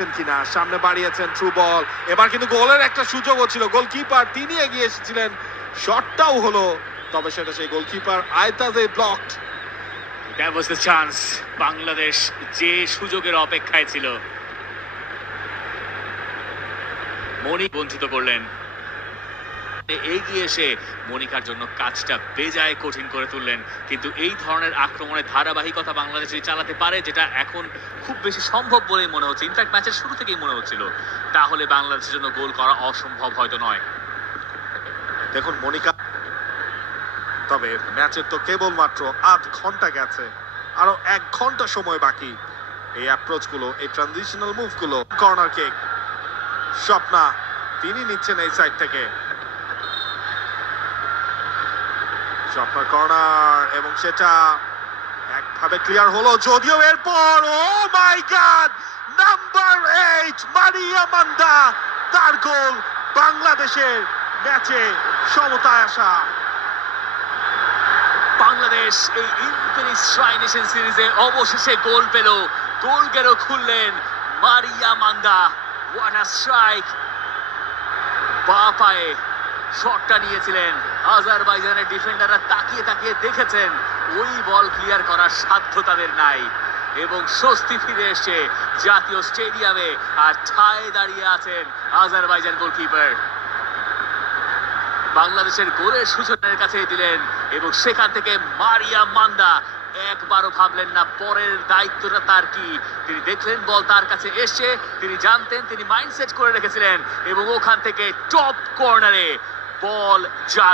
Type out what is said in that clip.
পাচ্ছেন কিনা, সামনে বাড়িয়েছেন থ্রু বল, এবার কিন্তু গোলের একটা সুযোগও ছিল, গোলকিপার তিনি এগিয়ে এসেছিলেন, শটটাও হলো, তবে সেটা সেই গোলকিপার আয়তাজে blocked. That was the chance. Bangladesh যে সুযোগের অপেক্ষায় ছিল, মনি বঞ্চিত করলেন। এগিয়ে এসে মনিকার জন্য কাজটা বেজায় কঠিন করে তুললেন, কিন্তু এই ধরনের আক্রমণের ধারাবাহিকতা বাংলাদেশ যদি চালাতে পারে, যেটা এখন খুব বেশি সম্ভব বলেই মনে হচ্ছে, ইনফ্যাক্ট ম্যাচের শুরু থেকেই মনে হচ্ছিল, তাহলে বাংলাদেশের জন্য গোল করা অসম্ভব হয়তো নয়। দেখুন মনিকা, তবে ম্যাচের তো কেবলমাত্র আধ ঘন্টা গেছে, আরো 1 ঘন্টা সময় বাকি। এই অ্যাপ্রোচ গুলো, এই ট্রানজিশনাল মুভ গুলো, কর্নার কিক, স্বপ্না তিনি নিচ্ছেন এই সাইড থেকে, স্বপ্নার কর্নার, এবং সেটা একভাবে ক্লিয়ার হলো, যদিও এরপর ও মাই গড, নাম্বার 8 মারিয়া মান্দা, তার গোল বাংলাদেশের ম্যাচে সমতায় আসা। বাংলাদেশ এই ইনফিনিক্স ট্রাই নেশন সিরিজে অবশেষে গোল পেল, গোল গেল খুললেন মারিয়া মান্দা। What a strike! বা পায়ে শটটা নিয়েছিলেন, আজারবাইজানের ডিফেন্ডাররা তাকিয়ে তাকিয়ে দেখেছেন, ওই বল ক্লিয়ার করার সাধ্য তাদের নাই, এবং স্বস্তি ফিরে এসে জাতীয় স্টেডিয়ামে আর ঠায় দাঁড়িয়ে আছেন আজারবাইজান গোলকিপার। বাংলাদেশের গোলের সূচনার কাছে দিলেন, এবং সেখান থেকে মারিয়া মান্দা একবারও ভাবলেন না পরের দায়িত্বটা তার কি। তিনি দেখলেন বল তার কাছে এসে, তিনি জানতেন, তিনি মাইন্ডসেট করে রেখেছিলেন, এবং ওখান থেকে টপ কর্নারে বল জাল